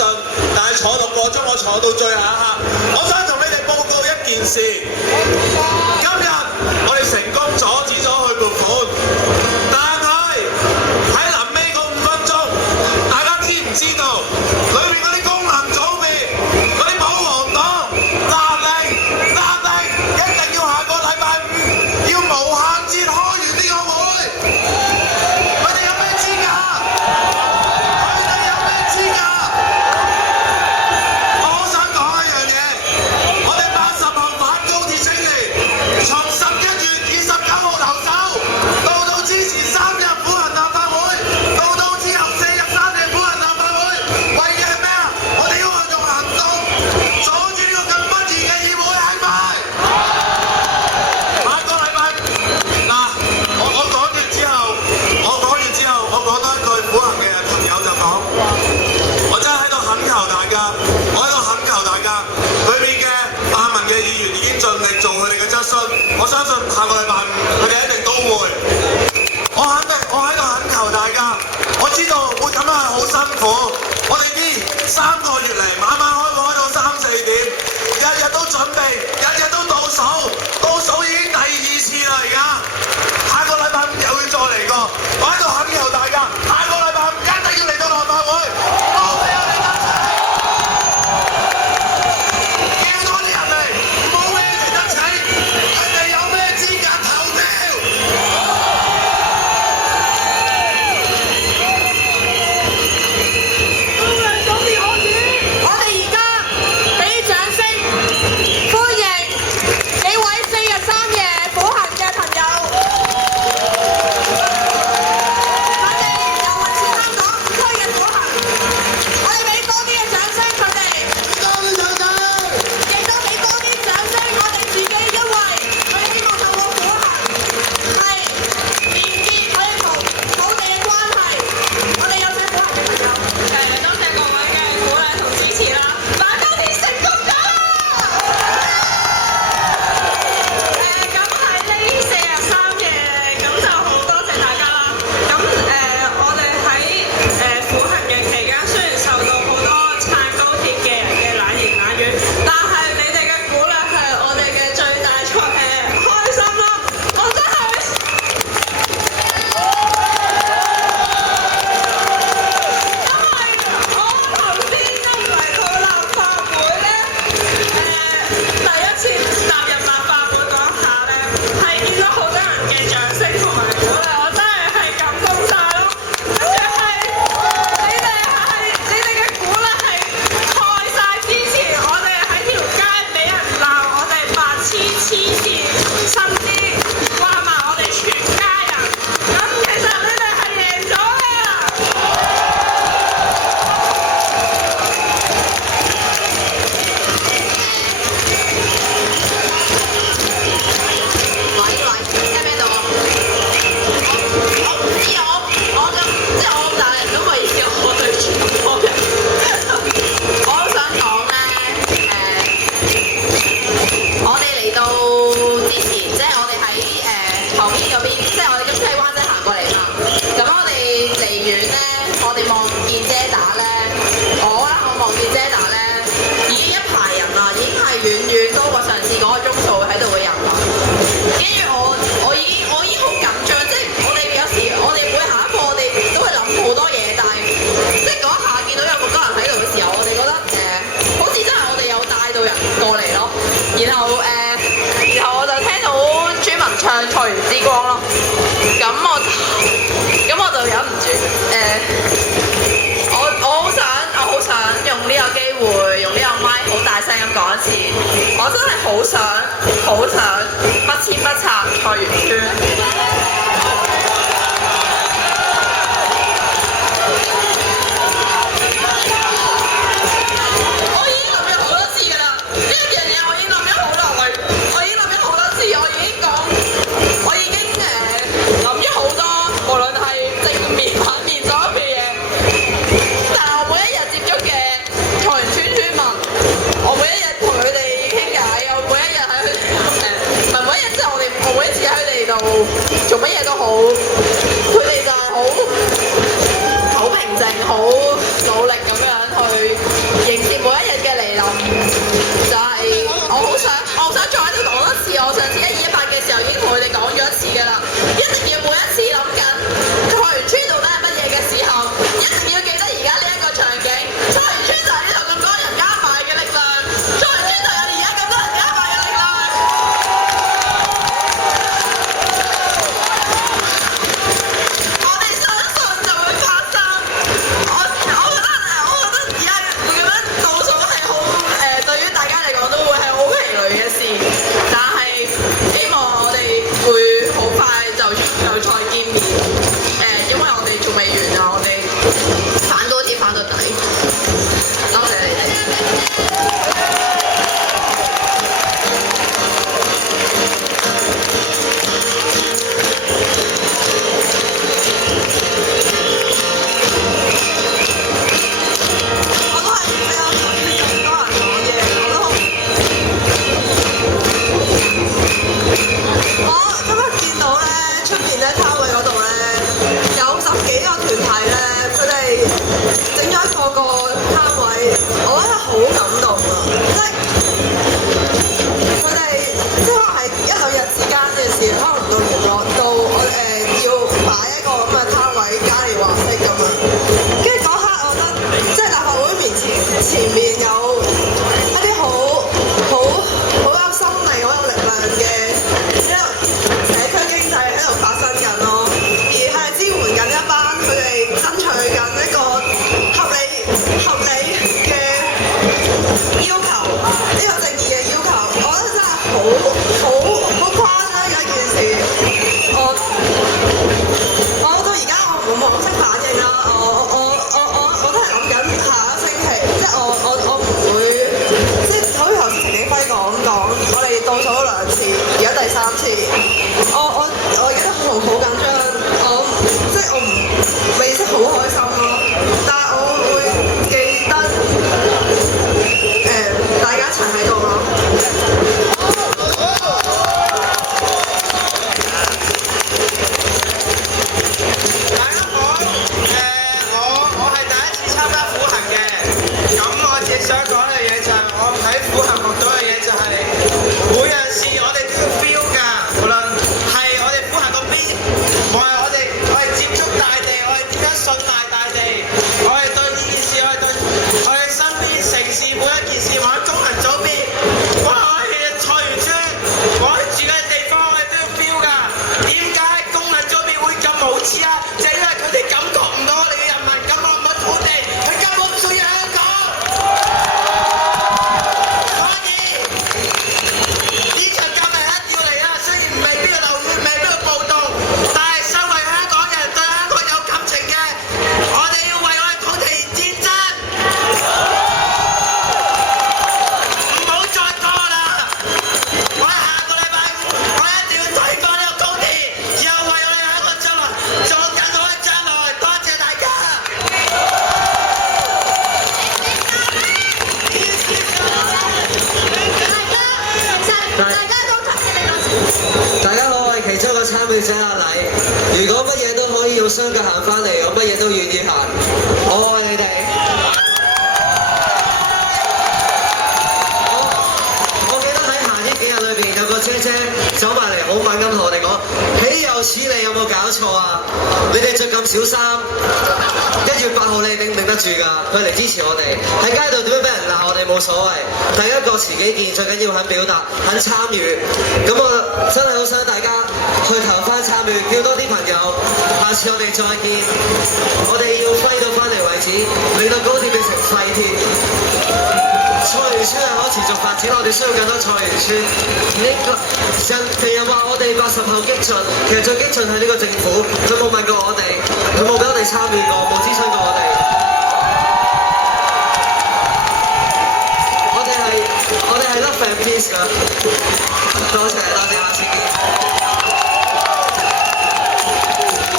信，但係坐6個鐘，我坐到最後一刻。我想同你哋報告一件事，今日我哋成功阻止咗佢撥款，但係喺臨尾嗰5分鐘，大家知唔知道裏面嗰啲功能組別、嗰啲保皇黨壓力，一定要下個禮拜5要無限節開完呢個會。佢哋有咩資格？我好想講一樣嘢，我哋80號反高鐵青年，從11月29號投手，到之前3日苦行立法會，到之後4日3夜苦行立法會，為嘅係咩啊？我哋要用行動阻住呢個咁不義嘅議會，係咪？下個禮拜嗱，我講完之後，我講多一句苦行嘅朋友就講，我真係喺度懇求大家，裏面嘅泛民嘅議員已經盡力做佢哋嘅質詢，我相信下個禮拜5佢哋一定都會。我喺度懇求大家，我知道會咁樣係好辛苦，我哋呢3個月嚟晚開會開到3、4點，日日都準備，日日都倒數已經第2次啦而家，下個禮拜5又要再嚟過，我喺度懇求大家，下個禮拜5一定要嚟到立法會，冇俾我哋得逞，叫多啲人嚟，冇俾你哋得逞，佢哋有咩資格投票？我哋而家俾掌聲歡迎幾位4日3夜苦行嘅朋友，佢哋由民主香港5區嘅苦行，我哋俾多啲嘅掌聲佢哋，亦都俾多啲掌聲我哋自己，因為佢希望透過苦行係連結佢哋同土地嘅關係。我哋有請苦行嘅朋友。多謝各位嘅鼓勵同支持啦！反高鐵成功咗啦！咁喺呢4日3夜，咁就好多謝大家啦。咁我哋喺苦行嘅期間，雖然受到好多撐高鐵嘅人嘅冷言冷語，但係你哋嘅鼓勵係我哋嘅最大開心啦！我真係〜我頭先一嚟到立法會咧，第一次踏入立法會嗰下咧，係見到好多人嘅掌聲同埋鼓勵，我真係感動晒咯。跟住係你哋嘅鼓勵係蓋晒支持我哋喺條街俾人鬧我哋白痴黐線，甚至話埋我哋全家人。咁其實你哋係贏咗嘅。喂，聽唔聽到啊？我唔知啊，我咁即係我咁大力都可以叫我對全部人。我好想講咧，我哋嚟到之前，即係我哋喺旁邊嗰邊，即係我哋咁喺灣仔行過嚟嘛。咁我哋離遠咧，我哋望見遮打咧，我望見遮打咧，已經一排人啦，已經係遠遠多過上次嗰個鐘數喺度嘅人啦。跟住我已經好緊張，即係我哋有時我哋每行一步，我哋都會諗好多嘢，但係即係嗰一下見到有咁多人喺度嘅時候，我哋覺得好似真係我哋有帶到人過嚟咯。然後我就聽到朱文唱《菜園之光》咯，咁我就忍唔住我好想用呢個機會，用呢個麥好大聲咁講一次，我真係好想不遷不拆菜園村。我已經諗咗好多次㗎啦，呢一樣嘢我已經諗咗好耐，我已經諗咗好多次，我已經諗咗好多，無論係正面反面所有嘅嘢。但係我每一日接觸嘅菜園村村民，我每一日同佢哋傾偈，我每一日喺佢唔係每一日，即係我每一次喺佢哋度做乜嘢都好，佢哋就係好平靜、好努力咁樣去嘅一路社區經濟喺度發生緊咯，而係支援緊一班佢哋爭取緊一個合理嘅要求，呢個正義嘅要求，我覺得真係好誇張嘅一件事。我到而家我冇識反應啦，我都係諗緊下一星期，即係我唔會，即係好似頭先陳景輝講，我哋倒數咗2次，而家第3次，我而家都好緊張，即係我唔未識好開心咯，但係我會記得大家一齊喺度咯。大家好，我係第一次參加苦行嘅，咁我自己想講嘅嘢就係我喺苦行學到嘅嘢就係每樣事我哋都要 feel 㗎，無論係我哋苦行個邊，無論我哋接觸大地，我哋點樣信賴大地，我哋對呢件事，我哋身邊城市每一件事，或者功能組別，我哋菜園村，我哋住嘅地方，我哋都要 feel 㗎。點解功能組別會咁無知啊？就係因為佢哋感覺唔到我哋嘅人民，感覺唔到土地，佢根本唔需要香港。所以呢場革命一定要嚟啦！雖然未必要流血，未必要暴動，但係身為香港人對香港有感情嘅，我哋要為我哋土地而戰爭。唔好再拖啦！我喺下個禮拜五，我一定要推過呢個高鐵，然後為我哋香港將來做更好嘅將來。多謝大家。大家好，我係其中一個參與者阿禮。如果乜嘢都可以用雙腳行翻嚟，我乜嘢都願意行。我愛你哋。我記得喺行呢幾日裏邊，有個姐姐走埋嚟，好敏感同我哋講：豈有此理，有冇搞錯啊？你哋着咁少衫，1月8號你頂唔頂得住㗎？佢嚟支持我哋，喺街度點樣俾人鬧我哋冇所謂。第一個持己見，最緊要肯表達，肯參與。咁我真係好想大家去投翻參與，叫多啲朋友。下次我哋再見，我哋要揮到翻嚟為止，令到高鐵變成廢鐵。菜園村係可持續發展，我哋需要更多菜園村。人哋話我哋80後激進，其實最激進係呢個政府，佢冇問過我哋，佢冇俾我哋參與過，冇諮詢過我哋。我哋係 love and peace 㗎。多謝，下次見。